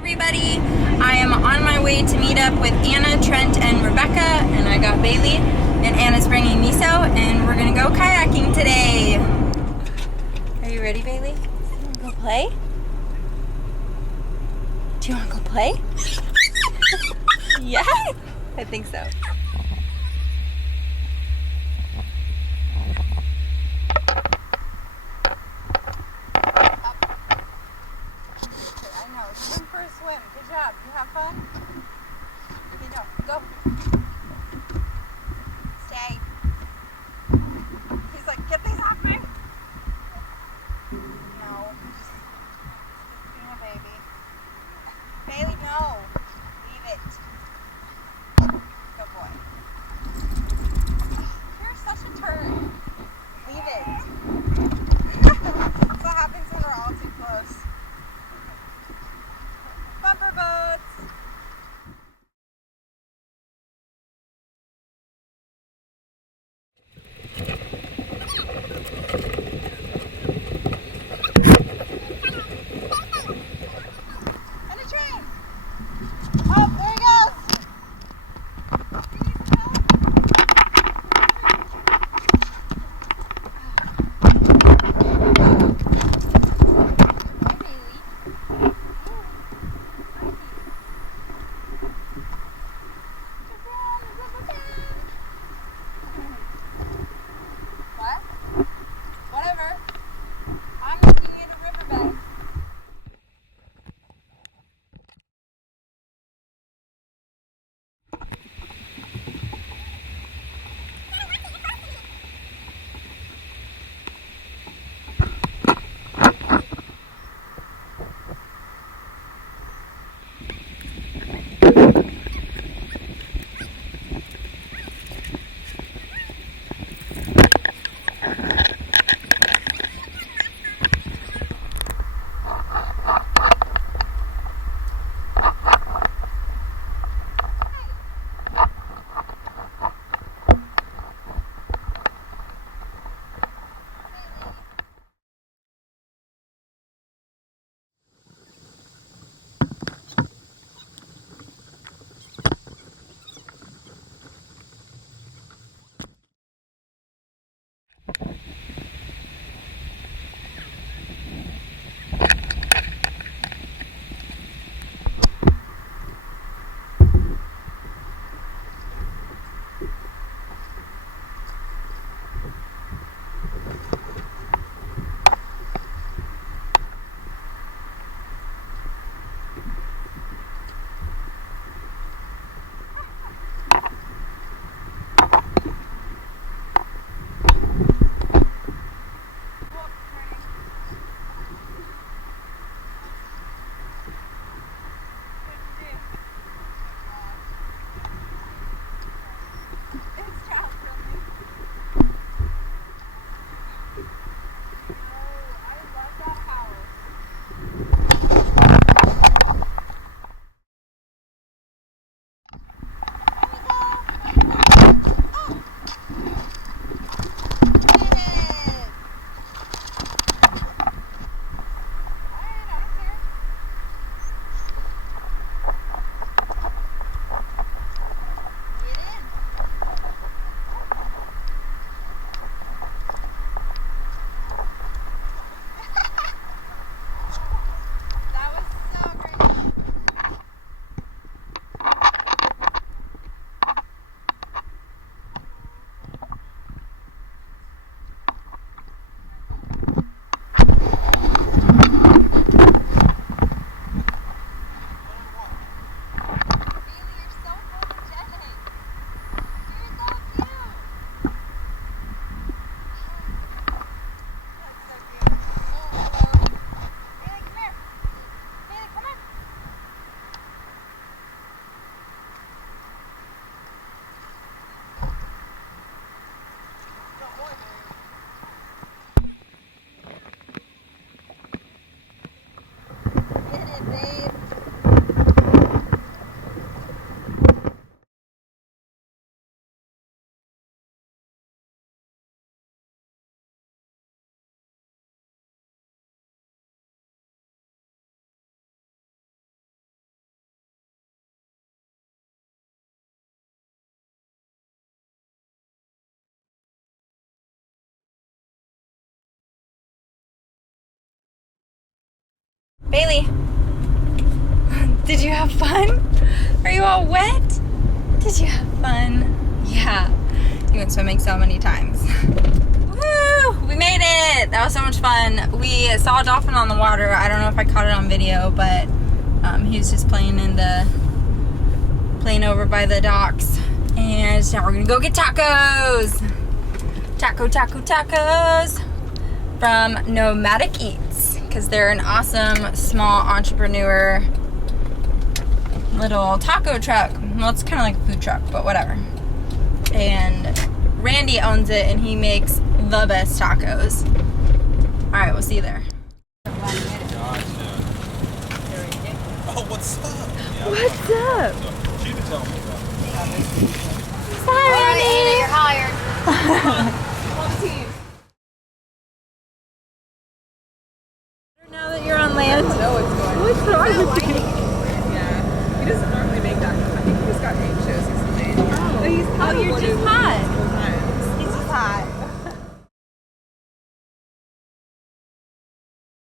Everybody, I am on my way to meet up with Anna, Trent, and Rebecca, and I got Bailey, and Anna's bringing Miso, and we're gonna go kayaking today. Are you ready, Bailey? You wanna go play? Do you wanna go play? Yeah, I think so. For a swim. Good job. You have fun? Okay, no. Go. Stay. He's like, get these off me. No. Just being a baby. Bailey, no. Leave it. Good boy. You're such a turd. Leave it. That's what happens when we're all too close. Bumper boats! Bailey, did you have fun? Are you all wet? Did you have fun? Yeah. You went swimming so many times. Woo! We made it! That was so much fun. We saw a dolphin on the water. I don't know if I caught it on video, but he was just playing over by the docks. And now we're gonna go get tacos! Tacos from Nomadic Eats, because they're an awesome small entrepreneur little taco truck. Well, it's kind of like a food truck, but whatever. And Randy owns it, and he makes the best tacos. All right, we'll see you there. Oh, what's up? Yeah, What's up? She would tell me about it. Hi, Randy. Anna, you're hired. Now that you're on land. know what's going on. What's wrong with you? Yeah. He doesn't normally make that. I think he just got anxious or something. Oh, But he's you're just